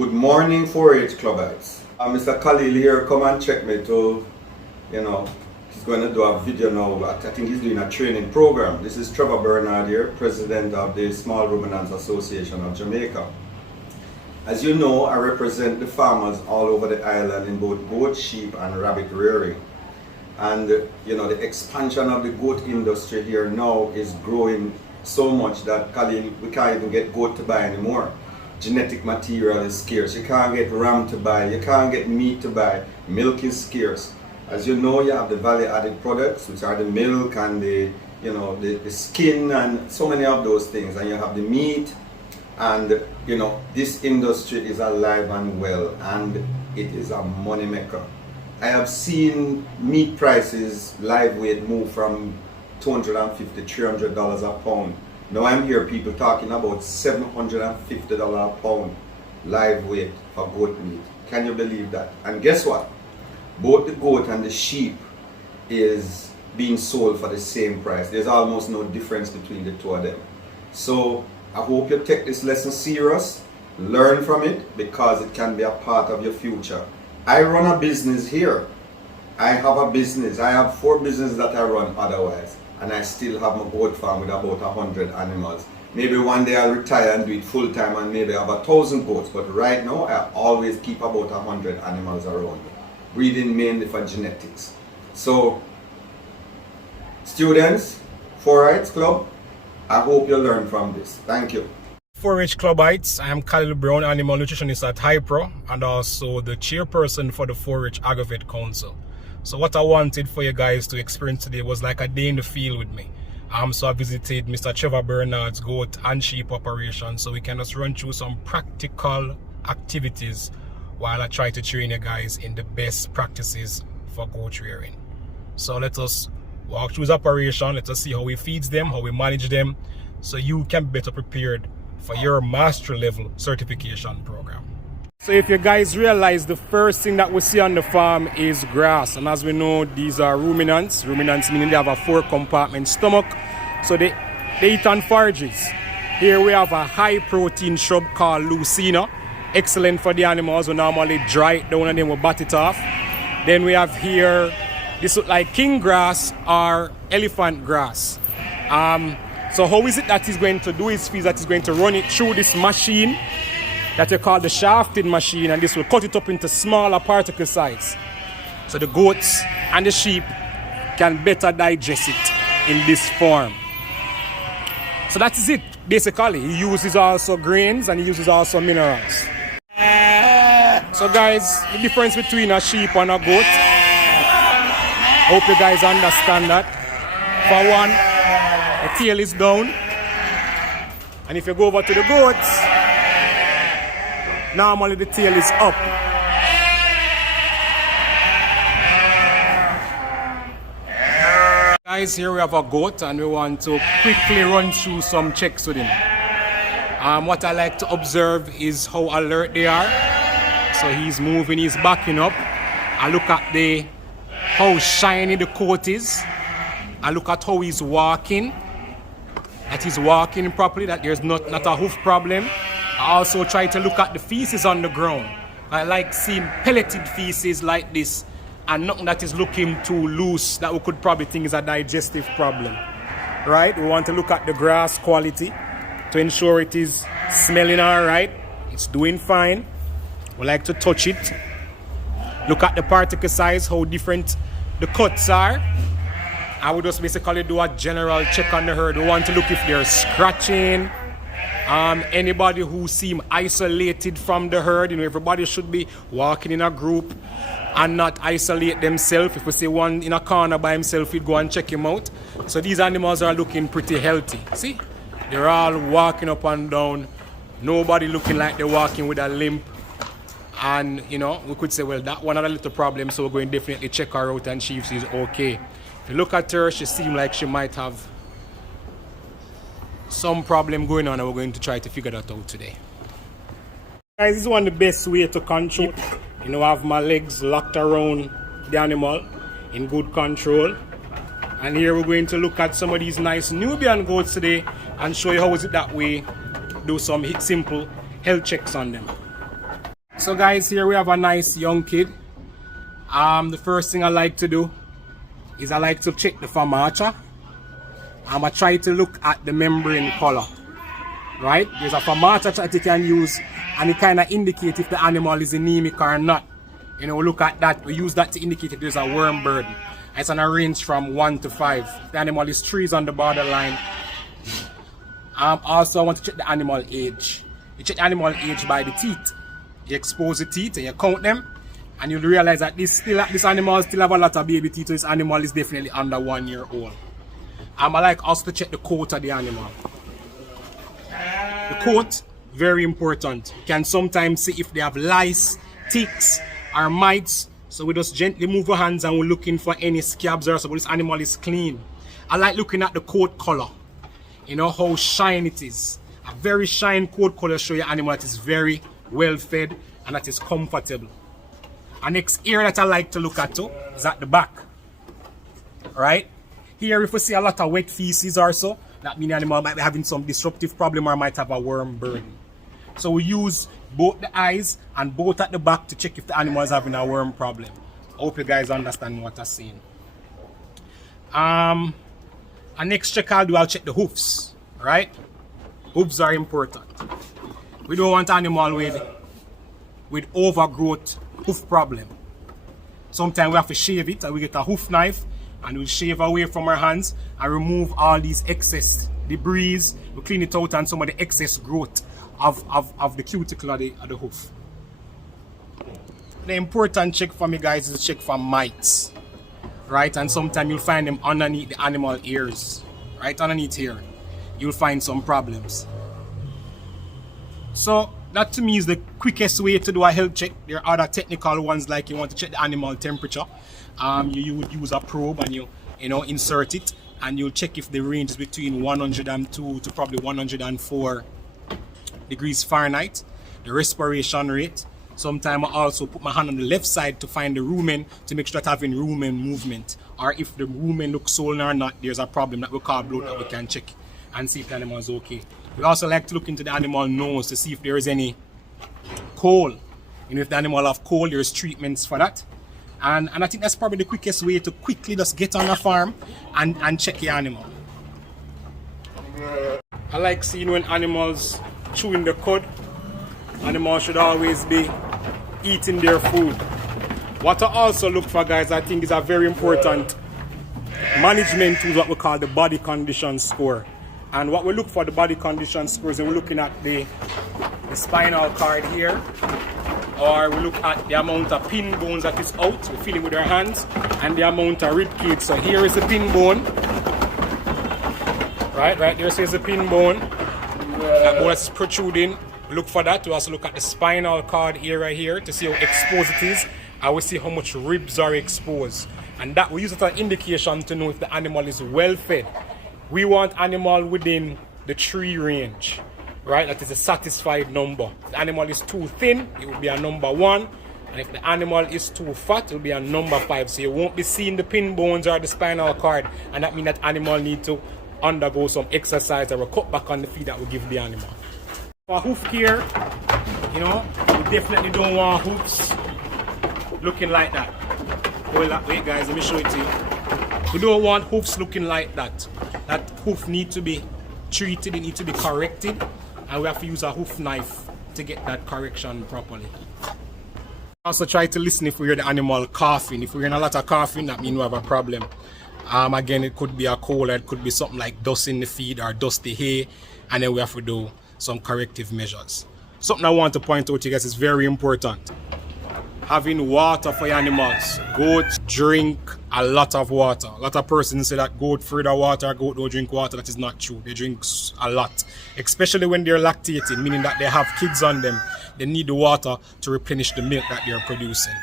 Good morning, 4-H Clubites. Mr. Khalil here, come and check me to, he's going to do a video now. I think he's doing a training program. This is Trevor Bernard here, President of the Small Ruminants Association of Jamaica. As you know, I represent the farmers all over the island in both goat, sheep and rabbit rearing. And the expansion of the goat industry here now is growing so much that Khalil, we can't even get goat to buy anymore. Genetic material is scarce. You can't get ram to buy. You can't get meat to buy. Milk is scarce. As you know, you have the value-added products, which are the milk and the skin and so many of those things. And you have the meat. And this industry is alive and well, and it is a money maker. I have seen meat prices live weight move from $250, $300 a pound. Now I'm hearing people talking about $750 a pound live weight for goat meat. Can you believe that? And guess what? Both the goat and the sheep is being sold for the same price. There's almost no difference between the two of them. So I hope you take this lesson serious, learn from it, because it can be a part of your future. I run a business here. I have a business. I have 4 businesses that I run otherwise. And I still have my goat farm with about 100 animals. Maybe one day I'll retire and do it full time and maybe have 1,000 goats. But right now I always keep about 100 animals around, breeding mainly for genetics. So students, 4-H Club, I hope you learn from this. Thank you. 4-H Clubites, I am Khalil Brown, animal nutritionist at Hypro and also the chairperson for the 4-H Agvocate Council. So what I wanted for you guys to experience today was like a day in the field with me. So I visited Mr. Trevor Bernard's goat and sheep operation, so we can just run through some practical activities while I try to train you guys in the best practices for goat rearing. So let us walk through his operation, let us see how he feeds them, how we manage them, so you can be better prepared for your mastery level certification program. So if you guys realize, the first thing that we see on the farm is grass, and as we know, these are ruminants. Ruminants meaning they have a 4-compartment stomach, so they eat on forages. Here we have a high protein shrub called lucina, excellent for the animals. We normally dry it down and then we bat it off. Then we have here, this look like king grass or elephant grass. So how is it that he's going to do his feeds? That he's going to run it through this machine that they call the shafting machine, and this will cut it up into smaller particle size. So the goats and the sheep can better digest it in this form. So that is it, basically. He uses also grains and he uses also minerals. So guys, the difference between a sheep and a goat, I hope you guys understand that. For one, the tail is down, and if you go over to the goats, normally the tail is up. Guys, here we have a goat and we want to quickly run through some checks with him. What I like to observe is how alert they are. So he's moving, he's backing up. I look at how shiny the coat is. I look at how he's walking, that he's walking properly, that there's not a hoof problem. I also try to look at the feces on the ground. I like seeing pelleted feces like this and nothing that is looking too loose that we could probably think is a digestive problem. Right? We want to look at the grass quality to ensure it is smelling all right. It's doing fine. We like to touch it. Look at the particle size, how different the cuts are. I would just basically do a general check on the herd. We want to look if they're scratching. Anybody who seem isolated from the herd, everybody should be walking in a group and not isolate themselves. If we see one in a corner by himself, we'd go and check him out. So these animals are looking pretty healthy. See, they're all walking up and down. Nobody looking like they're walking with a limp. And we could say, well, that one had a little problem, so we're going to definitely check her out and see if she's okay. If you look at her, she seems like she might have some problem going on, and we're going to try to figure that out today. Guys, this is one of the best way to control. I have my legs locked around the animal in good control. And here we're going to look at some of these nice Nubian goats today and show you how is it that we do some simple health checks on them. So guys, here we have a nice young kid. The first thing I like to do is I like to check the famacha. I try to look at the membrane color. Right? There's a famacha that you can use and it kind of indicates if the animal is anemic or not. You know, look at that. We use that to indicate if there's a worm burden. It's on a range from 1 to 5. If the animal is 3 is on the borderline. Also, I want to check the animal age. You check the animal age by the teeth. You expose the teeth and you count them, and you'll realize that this animal still have a lot of baby teeth, so this animal is definitely under 1 year old. I like also to check the coat of the animal. The coat, very important. You can sometimes see if they have lice, ticks, or mites. So we just gently move our hands and we're looking for any scabs or so, but this animal is clean. I like looking at the coat color. You know how shiny it is. A very shiny coat color show your animal that is very well fed and that is comfortable. Our next area that I like to look at too is at the back. Right? Here if we see a lot of wet feces or so, that means the animal might be having some disruptive problem or might have a worm burden. So we use both the eyes and both at the back to check if the animal is having a worm problem. I hope you guys understand what I'm saying. Our next check I'll check the hoofs, right? Hoofs are important. We don't want animal with overgrowth hoof problem. Sometimes we have to shave it and we get a hoof knife and we shave away from our hands and remove all these excess debris. We clean it out and some of the excess growth of the cuticle of the hoof. The important check for me guys is to check for mites, right? And sometimes you'll find them underneath the animal ears, right? Underneath here, you'll find some problems. So that to me is the quickest way to do a health check. There are other technical ones like you want to check the animal temperature. You would use a probe and you insert it and you'll check if the range is between 102 to probably 104 degrees Fahrenheit. The respiration rate. Sometimes I also put my hand on the left side to find the rumen to make sure that having rumen movement, or if the rumen looks swollen or not, there's a problem that we call blood that we can check and see if the animal is okay. We also like to look into the animal nose to see if there is any coal. If the animal have coal, there's treatments for that. And I think that's probably the quickest way to quickly just get on a farm and check the animal. I like seeing when animals chewing the cud. Animals should always be eating their food. What I also look for guys, I think is a very important management tool, what we call the body condition score. And what we look for the body condition scores, and we're looking at the spinal cord here, or we look at the amount of pin bones that is out, we feel it with our hands, and the amount of rib cage. So here is the pin bone. Right there says the pin bone. That bone is protruding. We look for that. We also look at the spinal cord area here to see how exposed it is. And we see how much ribs are exposed. And that we use it as an indication to know if the animal is well fed. We want animal within the 3 range. Right? That is a satisfied number. If the animal is too thin, it will be a number 1. And if the animal is too fat, it will be a number 5. So you won't be seeing the pin bones or the spinal cord. And that means that animal need to undergo some exercise or a cut back on the feed that we give the animal. For hoof care, we definitely don't want hoofs looking like that. Wait guys, let me show it to you. We don't want hoofs looking like that. That hoof needs to be treated, it needs to be corrected, and we have to use a hoof knife to get that correction properly. Also try to listen if we hear the animal coughing. If we hear a lot of coughing, that means we have a problem. Again, it could be a cold, or it could be something like dust in the feed or dusty hay, and then we have to do some corrective measures. Something I want to point out to you guys is very important. Having water for your animals. Goats drink a lot of water. A lot of persons say that goat feed the water, goat don't drink water. That is not true. They drink a lot. Especially when they're lactating, meaning that they have kids on them. They need the water to replenish the milk that they're producing.